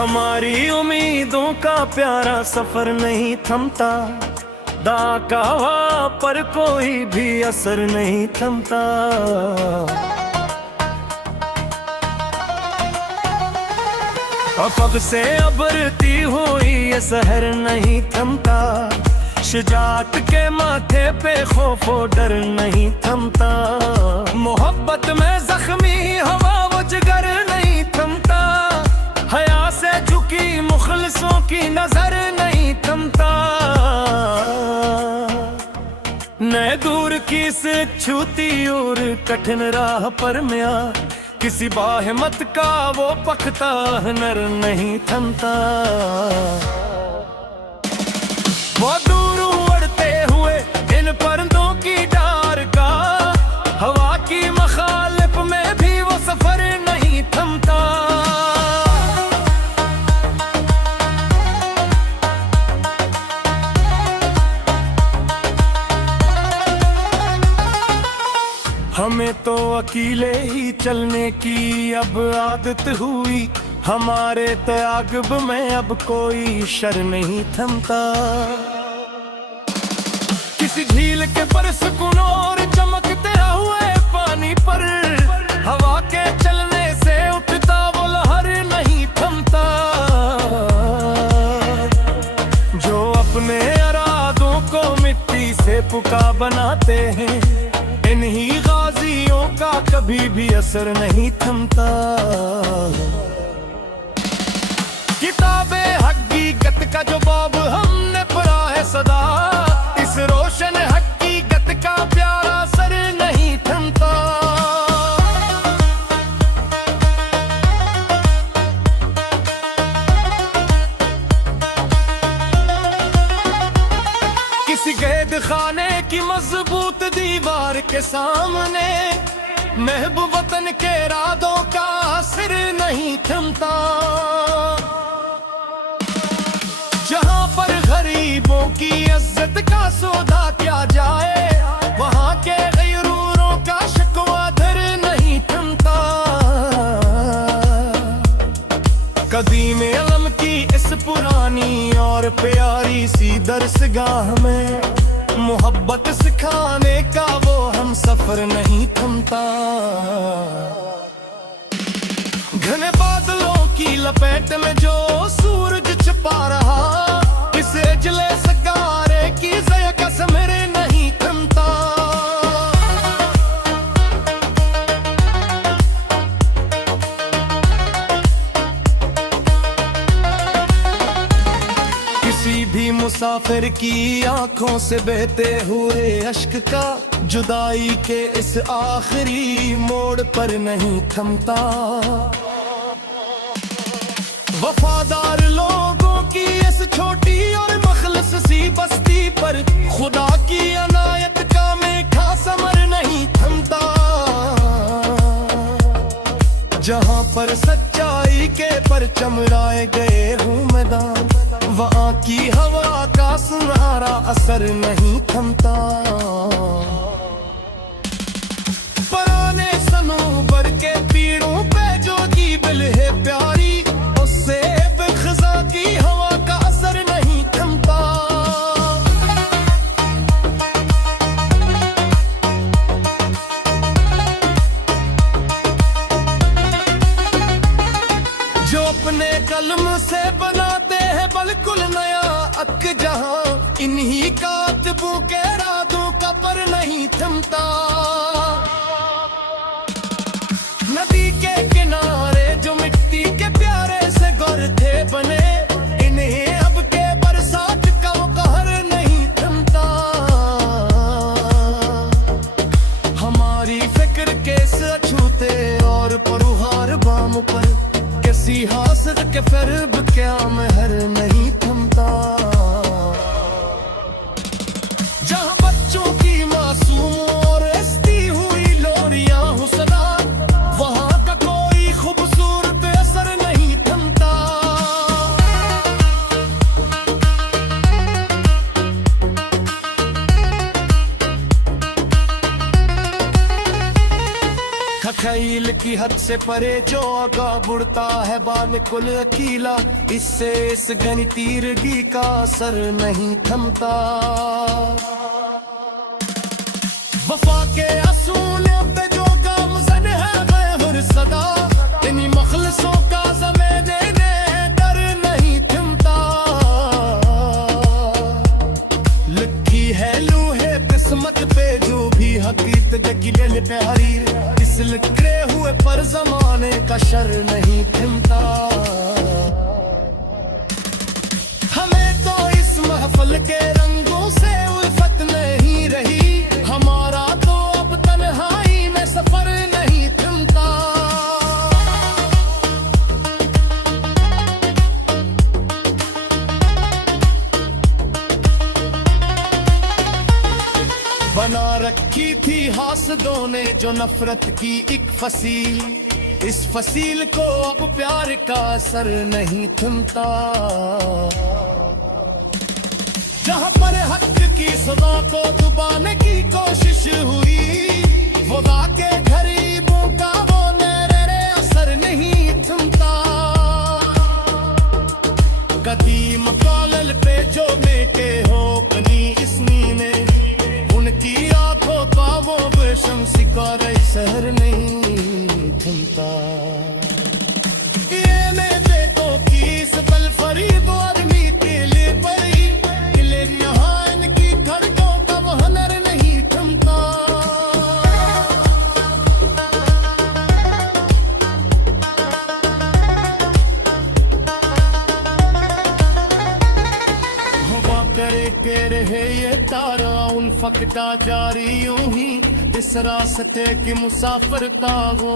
हमारी उम्मीदों का प्यारा सफर नहीं थमता, दाकावा पर कोई भी असर नहीं थमता। अफग से अबरती हुई ये सहर नहीं थमता, शुजात के माथे पे खौफो डर नहीं थमता। मोहब्बत में जख्मी हवा वो जिगर नहीं थमता, हया से झुकी मुखलिसों की नजर नहीं थमता। नए दूर की से छूती और कठिन राह पर म्या, किसी बाहिमत का वो पखता नर नहीं थमता। वो दूर उड़ते हुए इन परिंदों की डार का, हवा की मखालिफ में भी वो सफर नहीं थमता। हमें तो अकेले ही चलने की अब आदत हुई, हमारे त्याग में अब कोई शर नहीं थमता। किसी झील के पर सुकून और चमकते हुए पानी पर, हवा के चलने से उठता वो लहर नहीं थमता। जो अपने इरादों को मिट्टी से पुका बनाते हैं, इन्हीं गाजियों का कभी भी असर नहीं थमता। किताबे हकीकत का जो बाब हमने पढ़ा है सदा, इस रोशन हकीकत का प्यारा सर नहीं थमता। किसी कैद खाने की मजबूत दीवार के सामने, महबूब वतन के इरादों का सिर नहीं थमता। जहाँ पर गरीबों की इज्जत का सौदा किया जाए, वहाँ के गैरूरों का शिकवा दर नहीं थमता। कदीम इल्म की इस पुरानी और प्यारी सी दरसगाह में, मोहब्बत सिखाने का वो हम सफर नहीं थमता। घने बादलों की लपेट में जो सूरज छिपा रहा, इस उजले सगारे की ज़यकस मेरे नहीं थमता। किसी भी मुसाफिर की आंखों से बहते हुए अश्क का, जुदाई के इस आखिरी मोड़ पर नहीं थमता। वफादार लोगों की इस छोटी और मखलस सी बस्ती पर, खुदा की अनायत का मीठा समर नहीं थमता। जहाँ पर सच्चाई के परचम राए गए हूँ मैदान, वहाँ की हवा का सुनहरा असर नहीं थमता। पुराने सनूबर के पीड़ों पे जो गीबल है प्यारी, उससे बेखज़ा की हवा का असर नहीं थमता। जो अपने कलम से बनाते हैं बिल्कुल नया अक जहां, इन्हीं कातबों के इरादों का पर नहीं थमता। नदी के किनारे जो मिट्टी के प्यारे से घर थे बने, इन्हें अब के बरसात का वो कहर नहीं थमता। हमारी फिक्र के अछूते और परुहार बाम पर, किसी हासिल के फर्ब क्या महर नहीं थमता। जहाँ बच्चों की मासूम और हंसती हुई लोरियां हो सदा, वहाँ का कोई खूबसूरत असर नहीं थमता। खखैल की हद से परे जो आगा बुड़ता है बालकुल अकीला, इससे इस गणितीरगी का असर नहीं थमता। वफा के असूलों पे जो गामज़न है गैर सदा, इन्हीं मखलसों का ज़माने ने डर नहीं थमता। लिखी है लूहे किस्मत पे जो भी हकीकत गिले पे हरीर, इस लिखे हुए पर ज़माने का शर नहीं थमता। हमें तो इस महफल के रंगों से उल्फत नहीं रही, हमारा तो अब तन्हाई में सफर नहीं थमता। बना रखी थी हासदों ने जो नफरत की एक फसील, इस फसील को अब प्यार का असर नहीं थमता। जहां पर हक की सदा को दबाने की कोशिश हुई, खुदा के गरीबों का वो नहरे असर नहीं थमता। कदीम कालल पे जो मेटे हो कनी इसनी ने, उनकी आंखों का वो बेशमसी का शहर नहीं थमता। ये ने देखो की सतल फरीद आदमी तेले परी, किले यहाँ इनकी खड़कों का वो हुनर नहीं थमता। हवा करे के रहे ये तारा उन फकता जारी यूं ही, इस रास्ते की मुसाफिर का वो